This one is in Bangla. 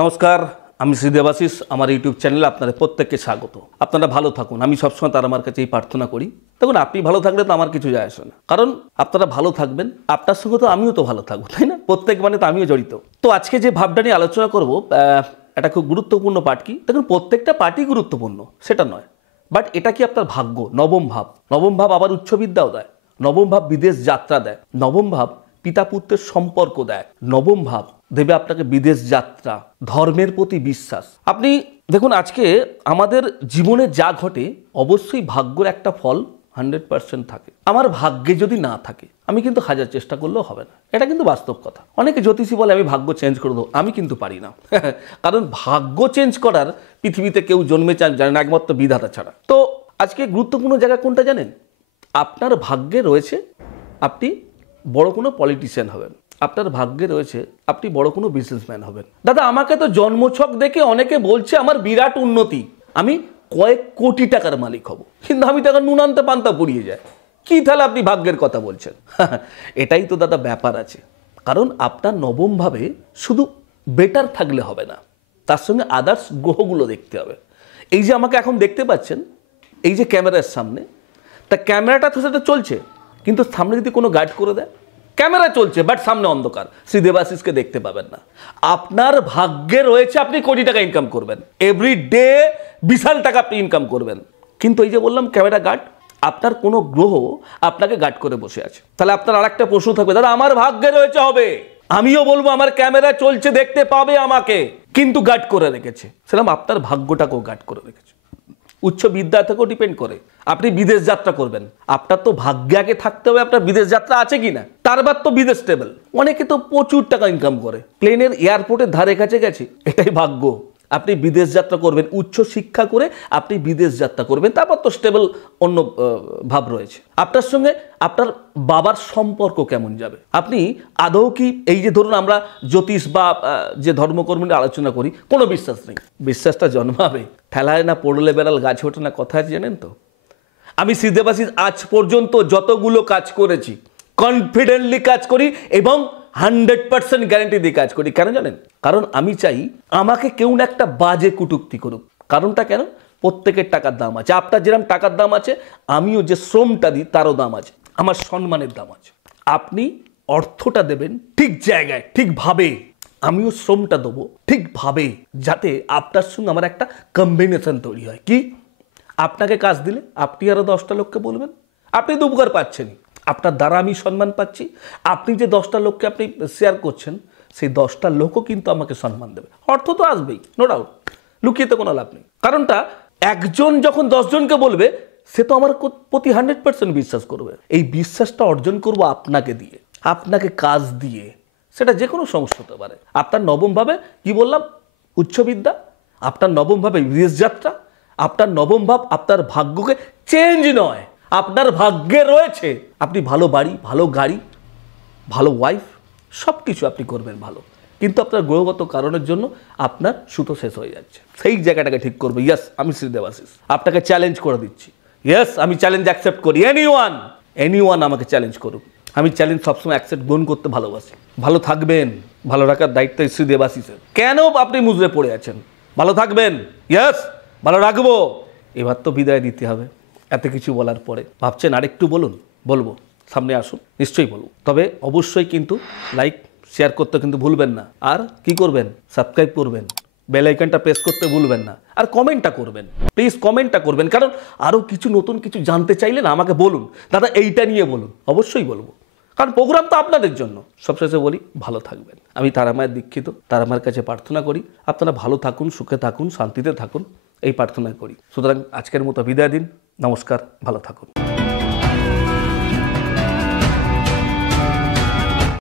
নমস্কার, আমি শ্রী দেবাশিস। আমার ইউটিউব চ্যানেলে আপনাদের প্রত্যেককে স্বাগত। আপনারা ভালো থাকুন, আমি সবসময় তার আমার কাছে এই প্রার্থনা করি। দেখুন, আপনি ভালো থাকলে তো আমার কিছু যায় আসে না, কারণ আপনারা ভালো থাকবেন, আপনার সঙ্গে তো আমিও তো ভালো থাকবো, তাই না? প্রত্যেক মানে তো আমিও জড়িত। তো আজকে যে ভাবটা নিয়ে আলোচনা করবো, এটা খুব গুরুত্বপূর্ণ পাঠ। কি দেখুন, প্রত্যেকটা পাঠই গুরুত্বপূর্ণ সেটা নয়, বাট এটা কি আপনার ভাগ্য। নবম ভাব, নবম ভাব আবার উচ্চ বিদ্যাও দেয়, নবম ভাব বিদেশ যাত্রা দেয়, নবম ভাব পিতা পুত্রের সম্পর্ক দেয়, নবম ভাব দেবে আপনাকে বিদেশ যাত্রা, ধর্মের প্রতি বিশ্বাস। আপনি দেখুন, আজকে আমাদের জীবনে যা ঘটে অবশ্যই ভাগ্যের একটা ফল 100% থাকে। আমার ভাগ্যে যদি না থাকে আমি কিন্তু হাজার চেষ্টা করলেও হবে না, এটা কিন্তু বাস্তব কথা। অনেকে জ্যোতিষী বলে আমি ভাগ্য চেঞ্জ করে দেবো, আমি কিন্তু পারি না। কারণ ভাগ্য চেঞ্জ করার পৃথিবীতে কেউ জন্মে জানে না, একমাত্র বিধাতা ছাড়া। তো আজকে গুরুত্বপূর্ণ জায়গা কোনটা জানেন? আপনার ভাগ্যে রয়েছে আপনি বড় কোনো পলিটিশিয়ান হবেন, আপনার ভাগ্যে রয়েছে আপনি বড় কোনো বিজনেসম্যান হবেন। দাদা, আমাকে তো জন্মছক দেখে অনেকে বলছে আমার বিরাট উন্নতি, আমি কয়েক কোটি টাকার মালিক হব, কিন্তু আমি টাকা নুন আনতে পান্তা পুড়িয়ে যায়। কি তাহলে আপনি ভাগ্যের কথা বলছেন? এটাই তো দাদা ব্যাপার আছে। কারণ আপনার নবমভাবে শুধু বেটার থাকলে হবে না, তার সঙ্গে আদার্স গ্রহগুলো দেখতে হবে। এই যে আমাকে এখন দেখতে পাচ্ছেন, এই যে ক্যামেরার সামনে, তা ক্যামেরাটা তো সেটা চলছে, কিন্তু সামনে যদি কোনো গাইড করে দেয়, ক্যামেরা চলছে বাট সামনে অন্ধকার, শ্রী দেবাশিসকে দেখতে পাবেন না। আপনার ভাগ্যে রয়েছে আপনি কোটি টাকা ইনকাম করবেন, এভরি ডে বিশাল টাকা আপনি ইনকাম করবেন, কিন্তু এই যে বললাম ক্যামেরা গার্ড, আপনার কোনো গ্রহ আপনাকে গার্ড করে বসে আছে। তাহলে আপনার আর একটা প্রশ্ন থাকবে, দাদা আমার ভাগ্যে রয়েছে হবে, আমিও বলবো আমার ক্যামেরা চলছে দেখতে পাবে আমাকে, কিন্তু গার্ড করে রেখেছে। সেরকম আপনার ভাগ্যটাকেও গার্ড করে রেখেছে। উচ্চ বিদ্যা থেকেও ডিপেন্ড করে আপনি বিদেশ যাত্রা করবেন, আপনার তো ভাগ্যে আগে থাকতে হবে আপনার বিদেশ যাত্রা আছে কিনা, তারপর তো বিদেশ স্টেবল। অনেকে তো প্রচুর টাকা ইনকাম করে, প্লেনের এয়ারপোর্টের ধারে কাছে গেছে, এটাই ভাগ্য। আপনি বিদেশ যাত্রা করবেন, উচ্চ শিক্ষা করে আপনি বিদেশ যাত্রা করবেন, তারপর তো স্টেবল অন্য ভাব রয়েছে। আপনার সঙ্গে আপনার বাবার সম্পর্ক কেমন যাবে, আপনি আদৌ কি, এই যে ধরুন আমরা জ্যোতিষ বা যে ধর্মকর্ম নিয়ে আলোচনা করি, কোনো বিশ্বাস নেই, বিশ্বাসটা জন্মাবে। ঠেলায় না পড়লে বেড়াল গাছে ওঠে না, কথা আছে জানেন তো? আমি শ্রী দেবাশিস আজ পর্যন্ত যতগুলো কাজ করেছি কনফিডেন্টলি কাজ করি এবং 100% গ্যারান্টি দিয়ে কাজ করি। কেন জানেন? কারণ আমি চাই আমাকে কেউ না একটা বাজে কটূক্তি করুক। কারণটা কেন? প্রত্যেকের টাকার দাম আছে, আপনার যেরকম টাকার দাম আছে, আমিও যে শ্রমটা দিই তারও দাম আছে, আমার সম্মানের দাম আছে। আপনি অর্থটা দেবেন ঠিক জায়গায় ঠিকভাবে, আমিও শ্রমটা দেবো ঠিকভাবে, যাতে আপনার সঙ্গে আমার একটা কম্বিনেশন তৈরি হয়। কি? আপনাকে কাজ দিলে আপনি আরো 10টা লোককে বলবেন, আপনি তো উপকার পাচ্ছেন, আপনার দ্বারা আমি সম্মান পাচ্ছি। আপনি যে 10টা লোককে আপনি শেয়ার করছেন, সেই 10টা লোকও কিন্তু আমাকে সম্মান দেবে। অর্থ তো আসবেই, নো ডাউট, লুকিয়ে তো কোনো লাভ নেই। কারণটা, একজন যখন 10 জনকে বলবে, সে তো আমার প্রতি 100% বিশ্বাস করবে। এই বিশ্বাসটা অর্জন করব আপনাকে দিয়ে, আপনাকে কাজ দিয়ে, সেটা যে কোনো সমস্যা হতে পারে। আপনার নবমভাবে কি বললাম? উচ্চবিদ্যা, আপনার নবমভাবে বিদেশ যাত্রা, আপনার নবম ভাব আপনার ভাগ্যকে চেঞ্জ নয়, আপনার ভাগ্যে রয়েছে আপনি ভালো বাড়ি, ভালো গাড়ি, ভালো ওয়াইফ, সব কিছু আপনি করবেন ভালো, কিন্তু আপনার গ্রহগত কারণের জন্য আপনার সুতো শেষ হয়ে যাচ্ছে। সেই জায়গাটাকে ঠিক করবে। ইয়েস, আমি শ্রী দেবাশিস আপনাকে চ্যালেঞ্জ করে দিচ্ছি। ইয়েস, আমি চ্যালেঞ্জ অ্যাকসেপ্ট করি। এনিওয়ান আমাকে চ্যালেঞ্জ করুক, আমি চ্যালেঞ্জ সবসময় অ্যাকসেপ্ট গ্রহণ করতে ভালোবাসি। ভালো থাকবেন, ভালো রাখার দায়িত্ব শ্রী দেবাশিসের। কেন আপনি মুজরে পড়ে আছেন? ভালো থাকবেন, ইয়েস, ভালো রাখবো। এবার তো বিদায় দিতে হবে। এত কিছু বলার পরে ভাবছেন আরেকটু বলুন? বলবো, সামনে আসুন, নিশ্চয়ই বলবো। তবে অবশ্যই কিন্তু লাইক শেয়ার করতে কিন্তু ভুলবেন না, আর কি করবেন? সাবস্ক্রাইব করবেন, বেল আইকনটা প্রেস করতে ভুলবেন না, আর কমেন্টটা করবেন, প্লিজ কমেন্টটা করবেন। কারণ আরও কিছু নতুন কিছু জানতে চাইলে না আমাকে বলুন, দাদা এইটা নিয়ে বলুন, অবশ্যই বলবো, কারণ প্রোগ্রাম তো আপনাদের জন্য। সবশেষে বলি, ভালো থাকবেন। আমি তারামায়ের দীক্ষিত, তারামায়ের কাছে প্রার্থনা করি আপনারা ভালো থাকুন, সুখে থাকুন, শান্তিতে থাকুন, এই প্রার্থনা করি। সুতরাং আজকের মতো বিদায় দিন। নমস্কার, ভালো থাকুন।